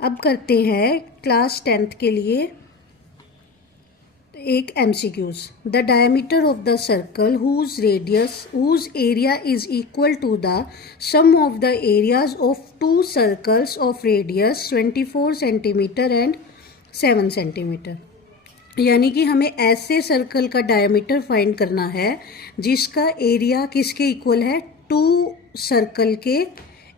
अब करते हैं क्लास 10th के लिए एक MCQs। The diameter of the circle whose area is equal to the sum of the areas of two circles of radius 24 centimetre and 7 centimetre. यानी कि हमें ऐसे सर्कल का डायमीटर फाइंड करना है जिसका एरिया किसके इक्वल है, टू सर्कल के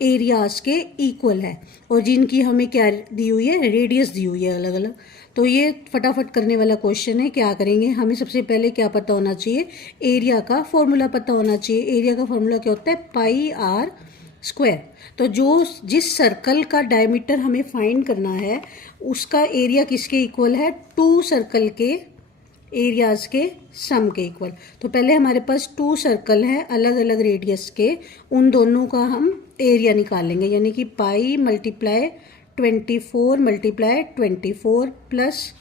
एरियाज के इक्वल है और जिनकी हमें क्या दी हुई है, रेडियस दी हुई है अलग अलग। तो ये फटाफट करने वाला क्वेश्चन है। क्या करेंगे, हमें सबसे पहले क्या पता होना चाहिए, एरिया का फॉर्मूला पता होना चाहिए। एरिया का फॉर्मूला क्या होता है, पाई आर स्क्वायर। तो जिस सर्कल का डायमीटर हमें फाइंड करना है उसका एरिया किसके इक्वल है, टू सर्कल के एरियाज के सम के इक्वल। तो पहले हमारे पास टू सर्कल हैं अलग अलग रेडियस के, उन दोनों का हम एरिया निकाल लेंगे। यानी कि पाई multiply 24 multiply 24 plus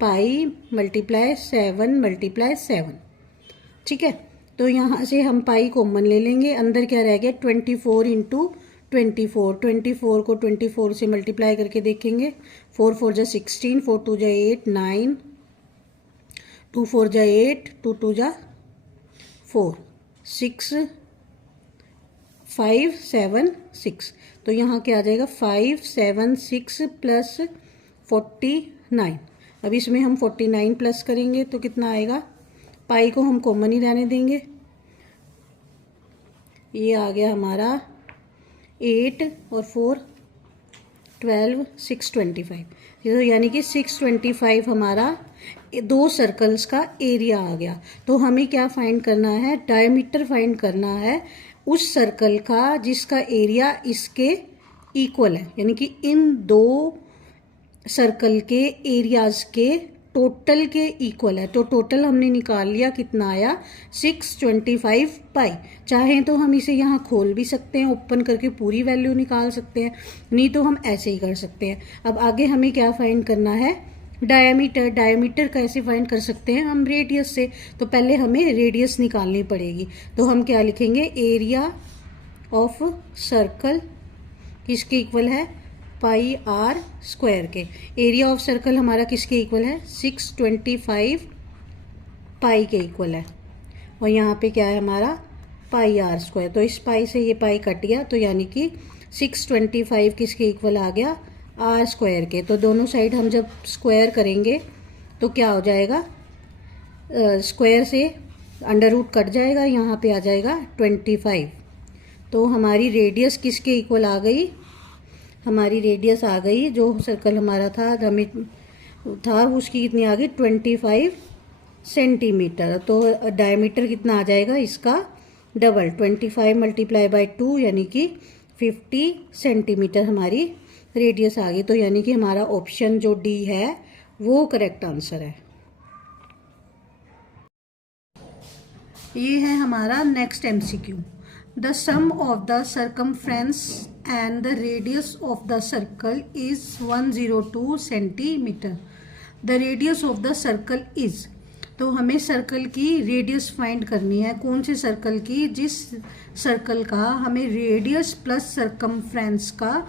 pi multiply 7 multiply 7। ठीक है, तो यहाँ से हम पाई कॉमन ले लेंगे। अंदर क्या रह गया, 24 इंटू 24। 24 को 24 से मल्टीप्लाई करके देखेंगे। 4 4 जा 16, 4 2 जा 8, 9, 2 4 जा 8, 2 2 जा 4, 6, 5 7 6। तो यहाँ क्या आ जाएगा, 5 7 6 प्लस 49। अब इसमें हम 49 प्लस करेंगे तो कितना आएगा, पाई को हम कॉमन ही रहने देंगे। ये आ गया हमारा 8 और 4 12, 625। तो यानी कि 625 हमारा दो सर्कल्स का एरिया आ गया। तो हमें क्या फाइंड करना है, डायमीटर फाइंड करना है उस सर्कल का जिसका एरिया इसके इक्वल है। यानी कि इन दो सर्कल के एरियाज के टोटल के इक्वल है। तो टोटल हमने निकाल लिया, कितना आया, 625 पाई। चाहें तो हम इसे यहाँ खोल भी सकते हैं, ओपन करके पूरी वैल्यू निकाल सकते हैं, नहीं तो हम ऐसे ही कर सकते हैं। अब आगे हमें क्या फाइंड करना है, डायमीटर। डायमीटर कैसे फाइंड कर सकते हैं हम, रेडियस से। तो पहले हमें रेडियस निकालनी पड़ेगी। तो हम क्या लिखेंगे, एरिया ऑफ सर्कल किसके इक्वल है, पाई आर स्क्वायर के। एरिया ऑफ सर्कल हमारा किसके इक्वल है, 625 पाई के इक्वल है। और यहाँ पे क्या है हमारा, पाई आर स्क्वायर। तो इस पाई से ये पाई कट गया, तो यानी कि 625 किसके इक्वल आ गया, आर स्क्वायर के। तो दोनों साइड हम जब स्क्वायर करेंगे तो क्या हो जाएगा, स्क्वायर से अंडर रूट कट जाएगा, यहाँ पे आ जाएगा 25। तो हमारी रेडियस किसके इक्वल आ गई, हमारी रेडियस आ गई, जो सर्कल हमारा था उसकी कितनी आ गई, 25 सेंटीमीटर। तो डायमीटर कितना आ जाएगा इसका, डबल, 25 मल्टीप्लाई बाई 2 यानी कि 50 सेंटीमीटर हमारी रेडियस आ गई। तो यानी कि हमारा ऑप्शन जो डी है वो करेक्ट आंसर है। ये है हमारा next MCQ। The sum of the circumference and the radius of the circle is 102 centimetre. The radius of the circle is, तो हमें सर्कल की रेडियस फाइंड करनी है। कौन से सर्कल की, जिस सर्कल का हमें रेडियस प्लस सर्कमफ्रेंस का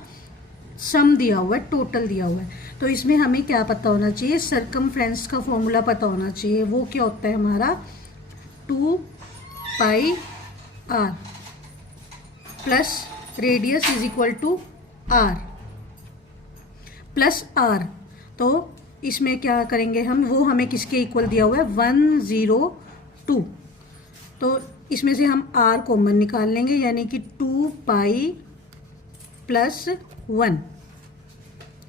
सम दिया हुआ है, टोटल दिया हुआ है। तो इसमें हमें क्या पता होना चाहिए, सर्कमफ्रेंस का फॉर्मूला पता होना चाहिए। वो क्या होता है हमारा, 2 pi R plus radius is equal to R plus R. तो इसमें क्या करेंगे हम, वो हमें किसके इक्वल दिया हुआ है, 102। तो इसमें से हम आर कॉमन निकाल लेंगे, यानी कि 2 pi plus 1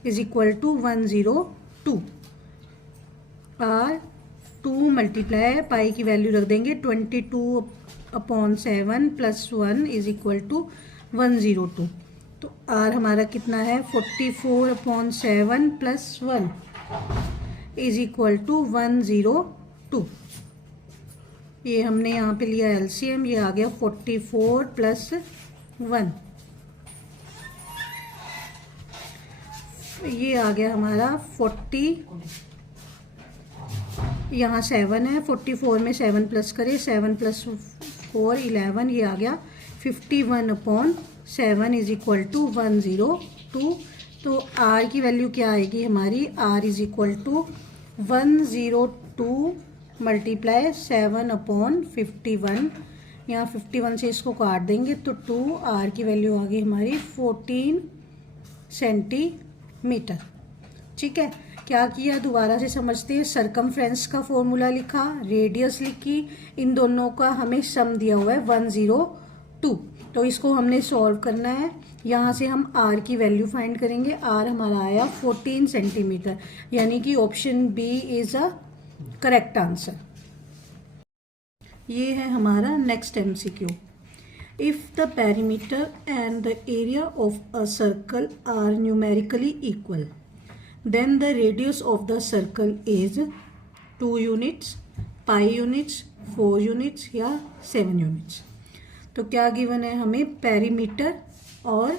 is equal to 102। R 2 multiply pi की वैल्यू रख देंगे 22/7 प्लस 1 इज इक्वल टू 102। तो आर हमारा कितना है, 44/7 प्लस 1 इज इक्वल टू 102। ये हमने यहाँ पे लिया LCM, ये आ गया 44 प्लस 1, ये आ गया हमारा 40, यहाँ 7 है, 44 में 7 प्लस करें, 7 प्लस 4 11, ये आ गया 51/7 इज इक्वल टू 102। तो r की वैल्यू क्या आएगी हमारी, r is equal to 102 multiply 7/51। यहाँ 51 से इसको काट देंगे तो 2r की वैल्यू आ गई हमारी 14 सेंटीमीटर। ठीक है, क्या किया दोबारा से समझते हैं। सरकमफ्रेंस का फॉर्मूला लिखा, रेडियस लिखी, इन दोनों का हमें सम दिया हुआ है 102। तो इसको हमने सॉल्व करना है। यहाँ से हम r की वैल्यू फाइंड करेंगे। r हमारा आया 14 सेंटीमीटर, यानी कि option B is a correct answer. ये है हमारा next MCQ। If the perimeter and the area of a circle are numerically equal, then the radius of the circle is 2 units, pi units, 4 units या 7 units। तो क्या given है हमें, perimeter और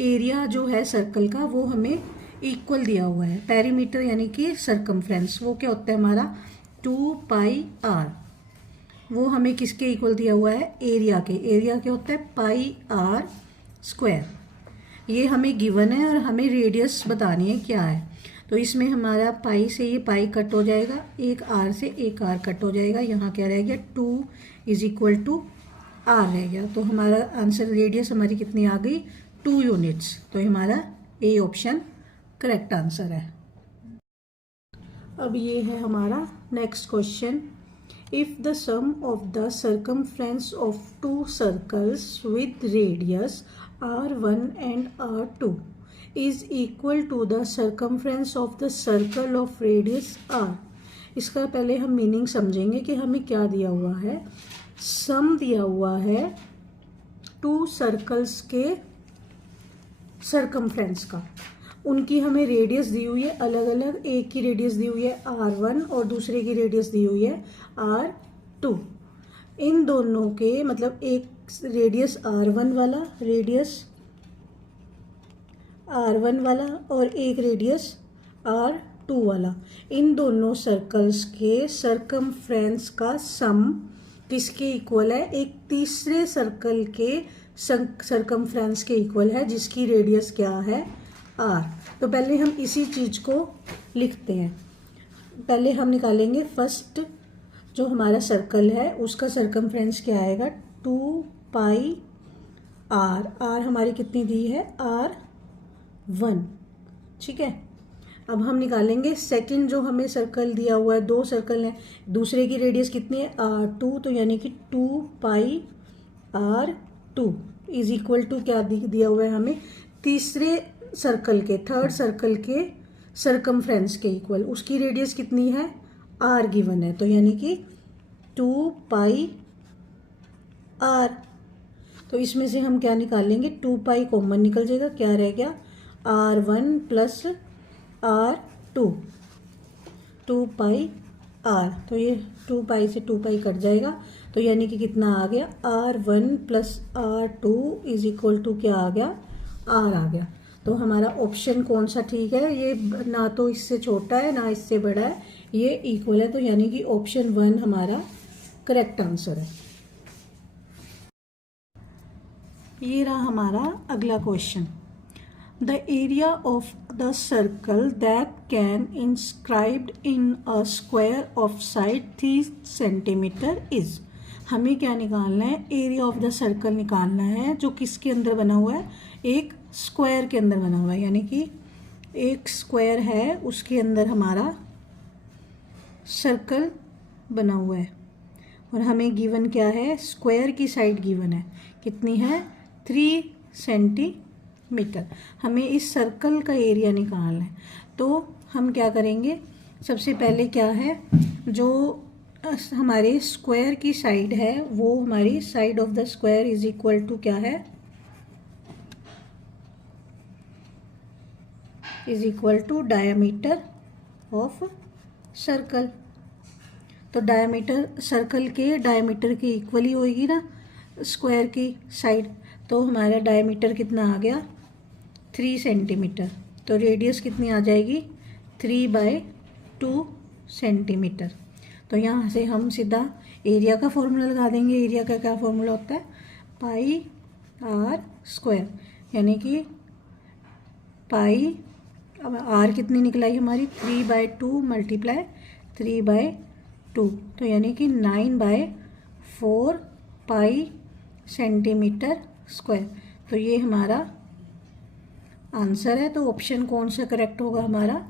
area जो है सर्कल का वो हमें इक्वल दिया हुआ है। पेरीमीटर यानी कि सर्कमफ्रेंस, वो क्या होता है हमारा 2 पाई आर, वो हमें किसके इक्वल दिया हुआ है, एरिया के। एरिया क्या होता है पाई आर स्क्वायर। ये हमें गिवन है और हमें रेडियस बतानी है क्या है। तो इसमें हमारा पाई से ये पाई कट हो जाएगा, एक आर से एक आर कट हो जाएगा, यहाँ क्या रह गया 2 इज इक्वल टू आर रह गया। तो हमारा आंसर रेडियस हमारी कितनी आ गई 2 यूनिट्स। तो हमारा ए ऑप्शन करेक्ट आंसर है। अब ये है हमारा next question. If the sum of the circumference of 2 circles with radius R1 and R2 is equal to the circumference of the circle of radius R। इसका पहले हम मीनिंग समझेंगे कि हमें क्या दिया हुआ है। सम दिया हुआ है 2 सर्कल्स के सर्कमफ्रेंस का, उनकी हमें रेडियस दी हुई है अलग अलग। एक की रेडियस दी हुई है R1 और दूसरे की रेडियस दी हुई है R2। इन दोनों के मतलब एक रेडियस R1 वाला, रेडियस R1 वाला और एक रेडियस R2 वाला, इन दोनों सर्कल्स के सर्कमफ्रेंस का सम किसके इक्वल है, एक तीसरे सर्कल के सर्कमफ्रेंस के इक्वल है जिसकी रेडियस क्या है R। तो पहले हम इसी चीज़ को लिखते हैं। पहले हम निकालेंगे फर्स्ट जो हमारा सर्कल है उसका सर्कमफ्रेंस क्या आएगा 2 पाई आर। आर हमारी कितनी दी है R1। ठीक है, अब हम निकालेंगे सेकंड जो हमें सर्कल दिया हुआ है। 2 सर्कल हैं, दूसरे की रेडियस कितनी है R2, तो यानी कि 2 पाई R2 इज इक्वल टू क्या दिया हुआ है हमें, तीसरे सर्कल के, थर्ड सर्कल के सर्कमफ्रेंस के इक्वल। उसकी रेडियस कितनी है R गिवन है, तो यानी कि 2 पाई R। तो इसमें से हम क्या निकालेंगे 2 पाई कॉमन निकल जाएगा, क्या रह गया R1 प्लस R2, 2 पाई R। तो ये 2 पाई से 2 पाई कट जाएगा, तो यानी कि कितना आ गया R1 plus R2 is equal to क्या आ गया R आ गया। तो हमारा ऑप्शन कौन सा ठीक है, ये ना तो इससे छोटा है ना इससे बड़ा है, ये इक्वल है। तो यानी कि ऑप्शन 1 हमारा करेक्ट आंसर है। ये रहा हमारा अगला question. The area of the circle that can inscribed in a square of side 3 centimetre is. हमें क्या निकालना है, एरिया ऑफ द सर्कल निकालना है जो किसके अंदर बना हुआ है, एक स्क्वायर के अंदर बना हुआ है। यानी कि एक स्क्वायर है उसके अंदर हमारा सर्कल बना हुआ है और हमें गिवन क्या है, स्क्वायर की साइड गिवन है कितनी है 3 सेंटीमीटर। हमें इस सर्कल का एरिया निकालना है। तो हम क्या करेंगे, सबसे पहले क्या है, जो हमारे स्क्वायर की साइड है वो हमारी side of the square is equal to क्या है, is equal to diameter of circle. तो डायमीटर सर्कल के डायमीटर के इक्वल ही होगी ना स्क्वायर की साइड। तो हमारा डायमीटर कितना आ गया 3 सेंटीमीटर। तो रेडियस कितनी आ जाएगी 3/2 सेंटीमीटर। तो यहाँ से हम सीधा एरिया का फॉर्मूला लगा देंगे। एरिया का क्या फॉर्मूला होता है, पाई आर स्क्वायर, यानी कि पाई, अब आर कितनी निकलाई हमारी 3/2 मल्टीप्लाई 3/2, तो यानी कि 9/4 पाई सेंटीमीटर स्क्वायर। तो ये हमारा आंसर है। तो ऑप्शन कौन सा करेक्ट होगा हमारा?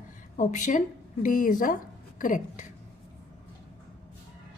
Option D is a correct.